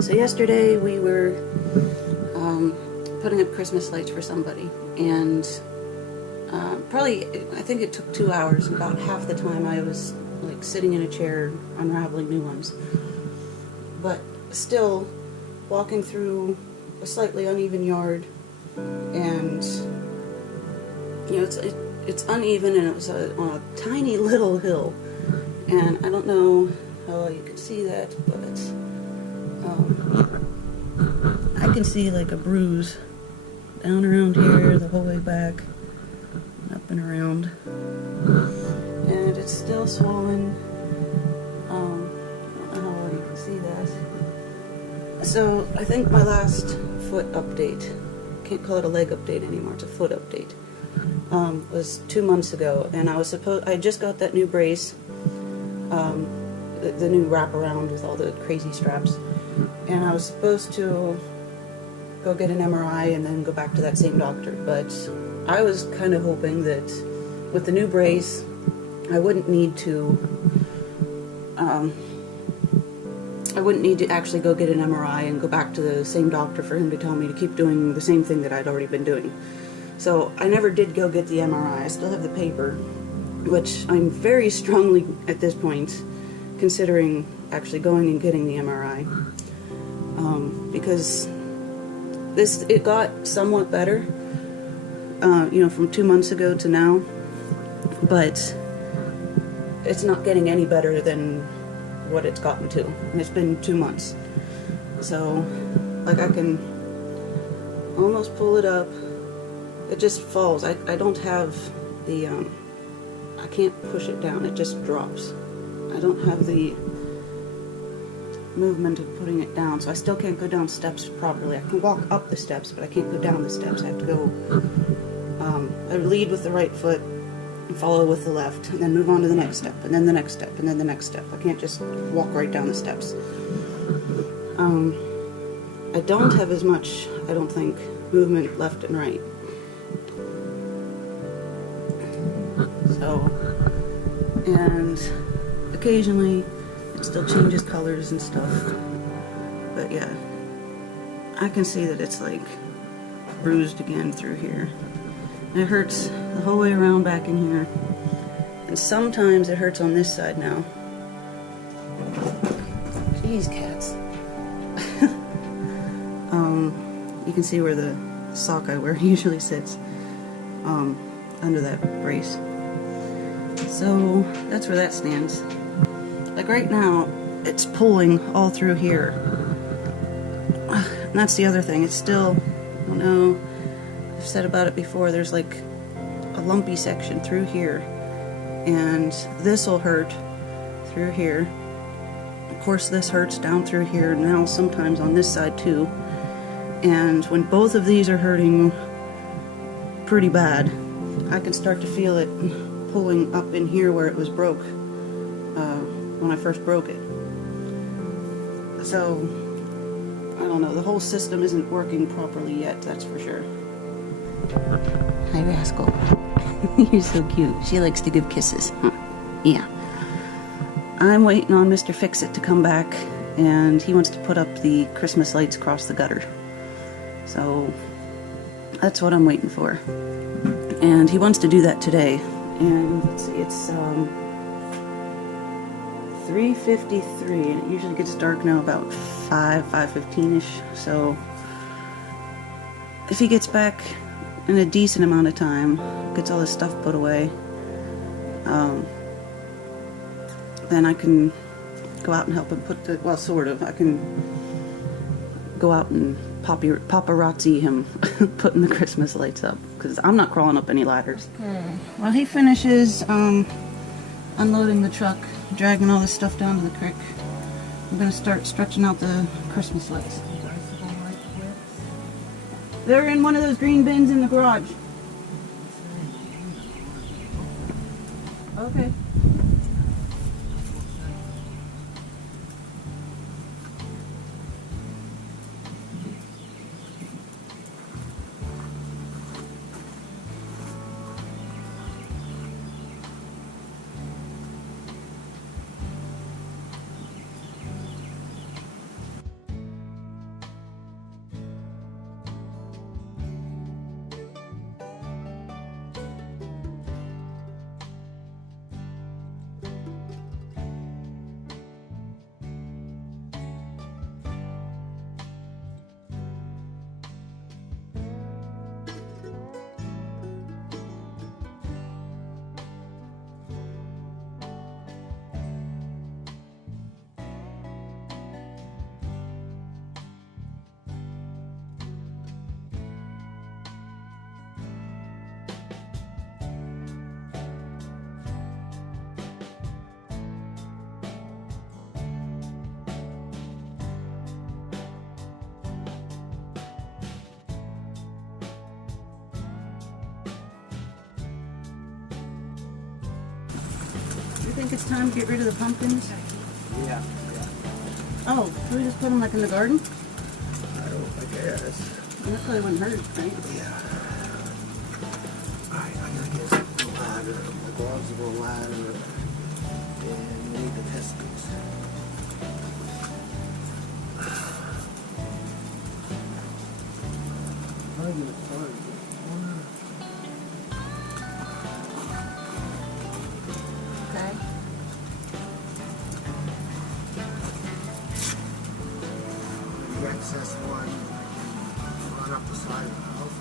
So yesterday we were putting up Christmas lights for somebody, and I think it took 2 hours, and about half the time I was like sitting in a chair unraveling new ones. But still, walking through a slightly uneven yard, and you know, it's uneven, and it was on a tiny little hill, and I don't know how well you can see that, but I can see like a bruise down around here the whole way back, up and around, and it's still swollen. I don't know how well you can see that. So I think my last foot update, can't call it a leg update anymore, it's a foot update, was 2 months ago, and I just got that new brace, the new wraparound with all the crazy straps, and I was supposed to go get an MRI and then go back to that same doctor, but I was kind of hoping that with the new brace I wouldn't need to actually go get an MRI and go back to the same doctor for him to tell me to keep doing the same thing that I'd already been doing. So I never did go get the MRI. I still have the paper, which I'm very strongly at this point considering actually going and getting the MRI, because it got somewhat better, you know, from 2 months ago to now, but it's not getting any better than what it's gotten to, and it's been 2 months. So, like, I can almost pull it up. It just falls. I don't have the, I can't push it down. It just drops. I don't have the movement of putting it down, so I still can't go down steps properly. I can walk up the steps, but I can't go down the steps. I have to go, I lead with the right foot, and follow with the left, and then move on to the next step, and then the next step, and then the next step. I can't just walk right down the steps. I don't have as much, I don't think, movement left and right. So, and occasionally it still changes colors and stuff, but yeah, I can see that it's like bruised again through here. And it hurts the whole way around back in here, and sometimes it hurts on this side now. Jeez, cats. You can see where the sock I wear usually sits, under that brace. So that's where that stands. Like right now, it's pulling all through here. And that's the other thing. It's still, I don't know, I've said about it before, there's like a lumpy section through here. And this'll hurt through here. Of course, this hurts down through here, now sometimes on this side too. And when both of these are hurting pretty bad, I can start to feel it pulling up in here where it was broke when I first broke it. So, I don't know, the whole system isn't working properly yet, that's for sure. Hi, Rascal. You're so cute. She likes to give kisses. Huh. Yeah. I'm waiting on Mr. Fix-It to come back, and he wants to put up the Christmas lights across the gutter. So, that's what I'm waiting for. And he wants to do that today. And let's see, it's 3:53, and it usually gets dark now about 5:15ish. So if he gets back in a decent amount of time, gets all this stuff put away, then I can go out and help him put the, well, sort of, I can go out and paparazzi him putting the Christmas lights up, because I'm not crawling up any ladders. While he finishes unloading the truck, dragging all this stuff down to the creek, I'm going to start stretching out the Christmas lights. They're in one of those green bins in the garage. Okay. think it's time to get rid of the pumpkins? Yeah. Oh, can we just put them like in the garden? I guess. That probably wouldn't hurt, right? Yeah. Alright, I gotta get a ladder. My gloves of a ladder. And we need to test these. Okay. The excess one, run up the side of the house.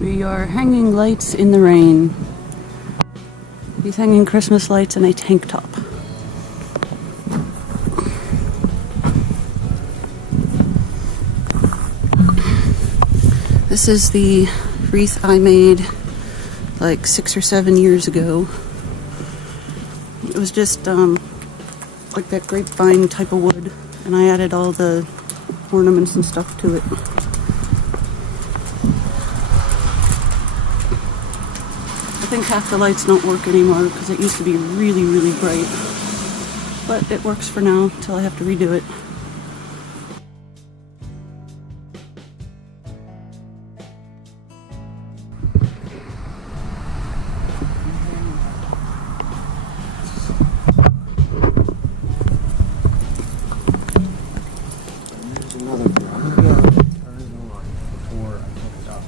We are hanging lights in the rain. He's hanging Christmas lights in a tank top. This is the wreath I made like 6 or 7 years ago. It was just like that grapevine type of wood, and I added all the ornaments and stuff to it. I think half the lights don't work anymore because it used to be really, really bright. But it works for now until I have to redo it. There's another one. I'm gonna go turn it on before I hook it up.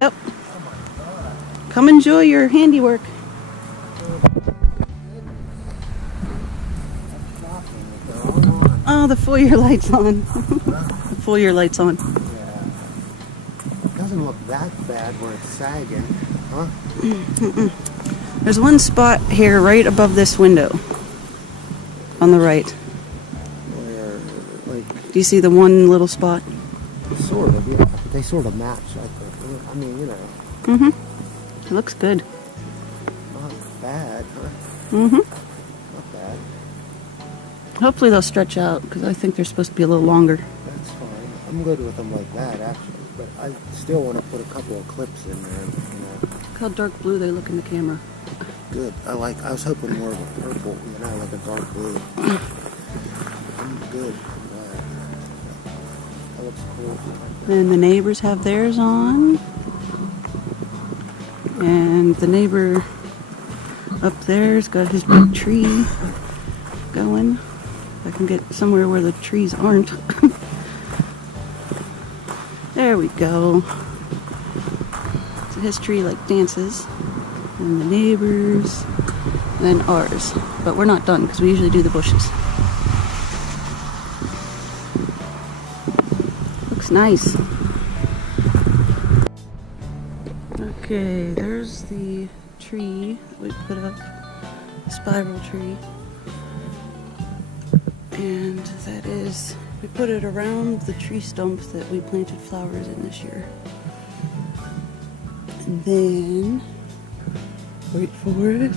Yep. Come enjoy your handiwork. Oh, the foyer light's on. The foyer light's on. Yeah. Doesn't look that bad where it's sagging, huh? There's one spot here right above this window. On the right. Where, like, Do you see the one little spot? sort of, yeah. They sort of match, I think. I mean, you know, Mm-hmm. It looks good. not bad, huh? Mm-hmm. Not bad. Hopefully they'll stretch out because I think they're supposed to be a little longer. That's fine. I'm good with them like that, actually. But I still want to put a couple of clips in there, you know. Look how dark blue they look in the camera. Good. I was hoping more of a purple, you know, like a dark blue. I'm good. That looks cool. And the neighbors have theirs on. And the neighbor up there's got his big tree going. If I can get somewhere where the trees aren't. There we go. So his tree like dances. And the neighbors. And then ours. But we're not done because we usually do the bushes. Looks nice. Okay, there's the tree that we put up, the spiral tree. And that is, we put it around the tree stump that we planted flowers in this year. And then, wait for it.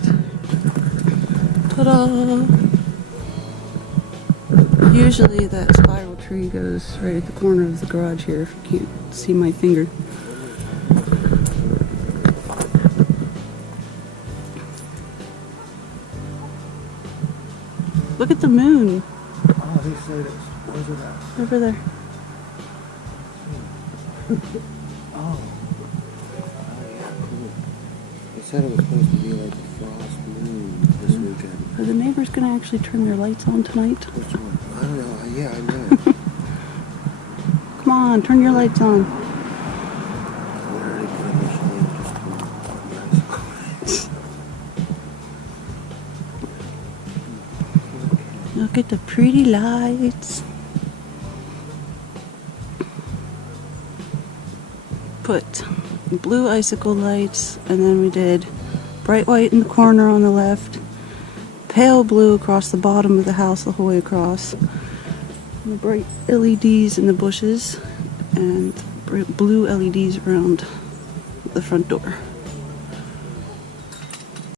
Ta-da! Usually that spiral tree goes right at the corner of the garage here, if you can't see my finger. Look at the moon Oh, they said it's, where's it at? over there. Oh, yeah, cool. They said it was supposed to be like a frost moon this weekend. Are the neighbors gonna actually turn their lights on tonight? Which one? I don't know. Yeah, I know. Come on, turn your lights on. We already put in the shade, just to Look at the pretty lights. Put blue icicle lights, and then we did bright white in the corner on the left, pale blue across the bottom of the house the whole way across, and the bright LEDs in the bushes, and blue LEDs around the front door.